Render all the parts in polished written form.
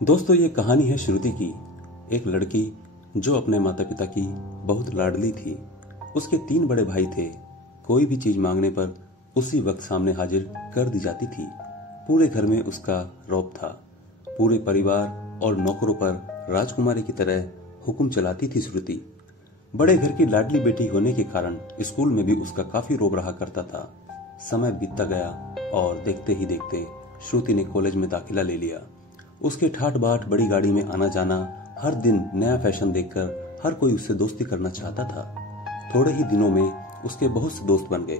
दोस्तों, ये कहानी है श्रुति की। एक लड़की जो अपने माता पिता की बहुत लाडली थी। उसके 3 बड़े भाई थे। कोई भी चीज मांगने पर उसी वक्त सामने हाजिर कर दी जाती थी। पूरे घर में उसका रौब था। पूरे परिवार और नौकरों पर राजकुमारी की तरह हुक्म चलाती थी श्रुति। बड़े घर की लाडली बेटी होने के कारण स्कूल में भी उसका काफी रौब रहा करता था। समय बीतता गया और देखते ही देखते श्रुति ने कॉलेज में दाखिला ले लिया। उसके ठाट बाट बड़ी गाड़ी में आना जाना, हर दिन नया फैशन देखकर हर कोई उससे दोस्ती करना चाहता था। थोड़े ही दिनों में उसके बहुत से दोस्त बन गए।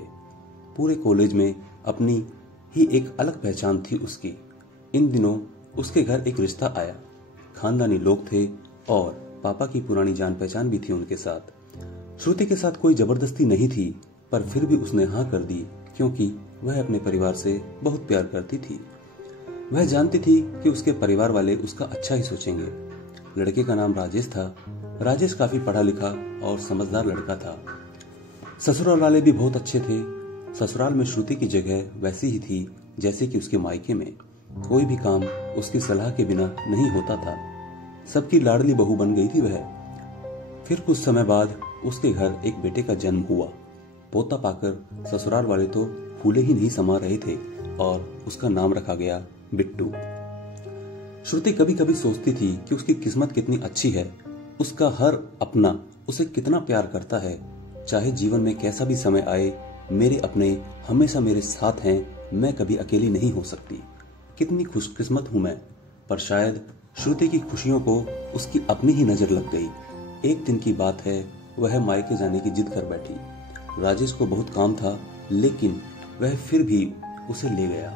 पूरे कॉलेज में अपनी ही एक अलग पहचान थी उसकी। इन दिनों उसके घर एक रिश्ता आया। खानदानी लोग थे और पापा की पुरानी जान पहचान भी थी उनके साथ। श्रुति के साथ कोई जबरदस्ती नहीं थी, पर फिर भी उसने हाँ कर दी क्योंकि वह अपने परिवार से बहुत प्यार करती थी। वह जानती थी कि उसके परिवार वाले उसका अच्छा ही सोचेंगे। लड़के का नाम राजेश था। राजेश काफी पढ़ा लिखा और समझदार लड़का था। ससुराल वाले भी बहुत अच्छे थे। ससुराल में श्रुति की जगह वैसी ही थी जैसे कि उसके मायके में। कोई भी काम उसकी सलाह के बिना नहीं होता था। सबकी लाडली बहू बन गई थी वह। फिर कुछ समय बाद उसके घर एक बेटे का जन्म हुआ। पोता पाकर ससुराल वाले तो फूले ही नहीं समा रहे थे और उसका नाम रखा गया बिट्टू। श्रुति कभी कभी सोचती थी कि उसकी किस्मत कितनी अच्छी है। उसका हर अपना उसे कितना प्यार करता है। चाहे जीवन में कैसा भी समय आए, मेरे अपने हमेशा मेरे साथ हैं। मैं कभी अकेली नहीं हो सकती। कितनी खुशकिस्मत हूं मैं। पर शायद श्रुति की खुशियों को उसकी अपनी ही नजर लग गई। एक दिन की बात है, वह मायके जाने की जिद कर बैठी। राजेश को बहुत काम था, लेकिन वह फिर भी उसे ले गया।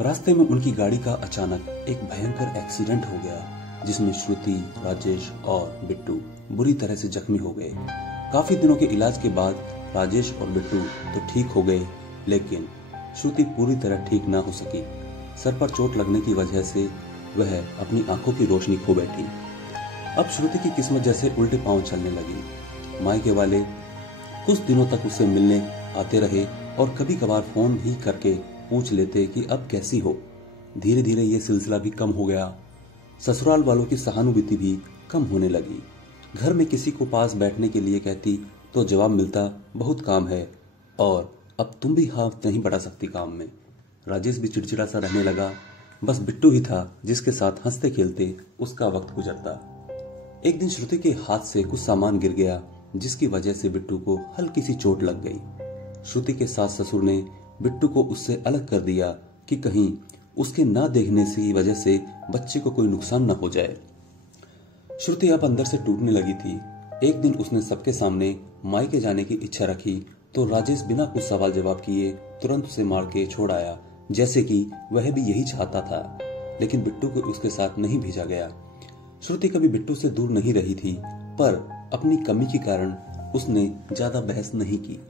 रास्ते में उनकी गाड़ी का अचानक एक भयंकर एक्सीडेंट हो गया, जिसमें श्रुति, राजेश और बिट्टू बुरी तरह से जख्मी हो गए। काफी दिनों के इलाज के बाद राजेश और बिट्टू तो ठीक हो गए, लेकिन श्रुति पूरी तरह ठीक ना हो सकी। सर पर चोट लगने की वजह से वह अपनी आंखों की रोशनी खो बैठी। अब श्रुति की किस्मत जैसे उल्टे पांव चलने लगी। मायके वाले कुछ दिनों तक उसे मिलने आते रहे और कभी कभार फोन भी करके पूछ लेते कि अब कैसी हो। धीरे धीरे ये सिलसिला भी कम हो गया। ससुराल वालों की सहानुभूति भी कम होने लगी। घर में किसी को पास बैठने के लिए कहती तो जवाब मिलता, बहुत काम है और अब तुम भी हाथ नहीं बढ़ा सकती काम में। राजेश भी चिड़चिड़ा सा रहने लगा। बस बिट्टू ही था जिसके साथ हंसते खेलते उसका वक्त गुजरता। एक दिन श्रुति के हाथ से कुछ सामान गिर गया, जिसकी वजह से बिट्टू को हल्की सी चोट लग गई। श्रुति के सास ससुर ने बिट्टू को उससे अलग कर दिया कि कहीं उसके ना देखने की वजह से बच्चे को कोई नुकसान न हो जाए। श्रुति अब अंदर से टूटने लगी थी। एक दिन उसने सबके सामने मायके जाने की इच्छा रखी तो राजेश बिना कुछ सवाल जवाब किए तुरंत उसे मार के छोड़ आया, जैसे कि वह भी यही चाहता था। लेकिन बिट्टू को उसके साथ नहीं भेजा गया। श्रुति कभी बिट्टू से दूर नहीं रही थी, पर अपनी कमी के कारण उसने ज्यादा बहस नहीं की।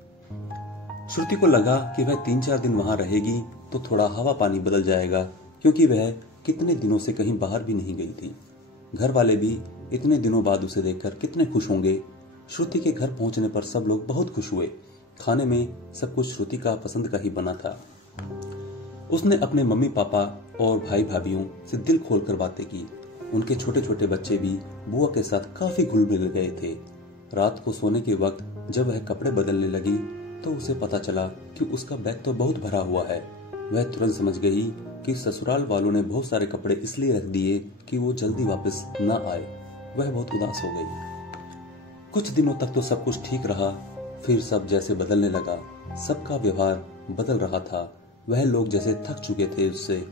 श्रुति को लगा कि वह 3-4 दिन वहां रहेगी तो थोड़ा हवा पानी बदल जाएगा, क्योंकि वह कितने दिनों से कहीं बाहर भी नहीं गई थी। घर वाले भी इतने दिनों बाद उसे देखकर कितने खुश होंगे। श्रुति के घर पहुंचने पर सब लोग बहुत खुश हुए। खाने में सब कुछ श्रुति का पसंद का ही बना था। उसने अपने मम्मी पापा और भाई भाभीियों से दिल खोलकर बातें की। उनके छोटे छोटे बच्चे भी बुआ के साथ काफी घुल मिल गए थे। रात को सोने के वक्त जब वह कपड़े बदलने लगी तो उसे पता चला कि उसका बैग तो बहुत भरा हुआ है। वह तुरंत समझ गई कि ससुराल वालों ने बहुत सारे कपड़े इसलिए रख दिए कि वो जल्दी वापस न आए। वह बहुत उदास हो गई। कुछ दिनों तक तो सब कुछ ठीक रहा, फिर सब जैसे बदलने लगा। सबका व्यवहार बदल रहा था। वह लोग जैसे थक चुके थे उससे।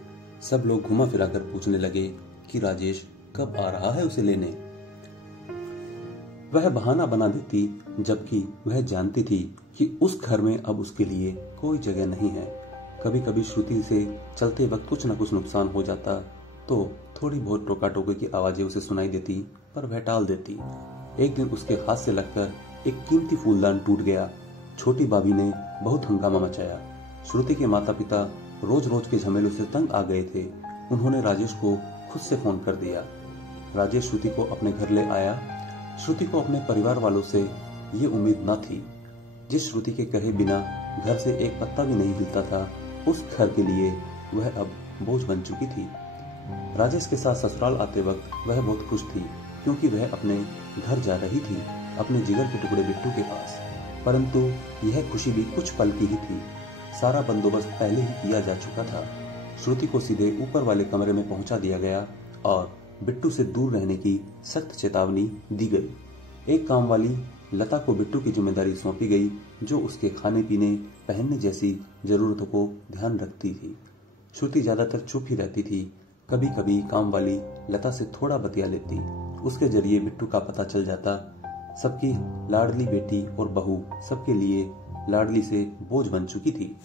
सब लोग घुमा फिरा कर पूछने लगे कि राजेश कब आ रहा है उसे लेने। वह बहाना बना देती, जबकि वह जानती थी कि उस घर में अब उसके लिए कोई जगह नहीं है। कभी कभी श्रुति से चलते वक्त कुछ न कुछ नुकसान हो जाता तो थोड़ी बहुत टोका टोकी की आवाजें उसे सुनाई देती, पर वह टाल देती। एक दिन उसके हाथ से लगकर एक कीमती फूलदान टूट गया। छोटी भाभी ने बहुत हंगामा मचाया। श्रुति के माता पिता रोज रोज के झमेलों से तंग आ गए थे। उन्होंने राजेश को खुद से फोन कर दिया। राजेश श्रुति को अपने घर ले आया। श्रुति को अपने परिवार वालों से ये उम्मीद न थी। जिस श्रुति के कहे बिना घर से एक पत्ता भी नहीं हिलता था, उस घर के लिए वह अब बोझ बन चुकी थी। राजेश के साथ ससुराल आते वक्त वह बहुत खुश थी, क्योंकि वह अपने घर जा रही थी, अपने जिगर के टुकड़े बिट्टू के पास। परंतु यह खुशी भी कुछ पल की ही थी। सारा बंदोबस्त पहले ही किया जा चुका था। श्रुति को सीधे ऊपर वाले कमरे में पहुंचा दिया गया और बिट्टू से दूर रहने की सख्त चेतावनी दी गई। एक काम वाली लता को बिट्टू की जिम्मेदारी सौंपी गई, जो उसके खाने पीने, पहनने जैसी जरूरतों को ध्यान रखती थी। श्रुति ज्यादातर चुप ही रहती थी। कभी कभी काम वाली लता से थोड़ा बतिया लेती। उसके जरिए बिट्टू का पता चल जाता। सबकी लाडली बेटी और बहू सबके लिए लाडली से बोझ बन चुकी थी।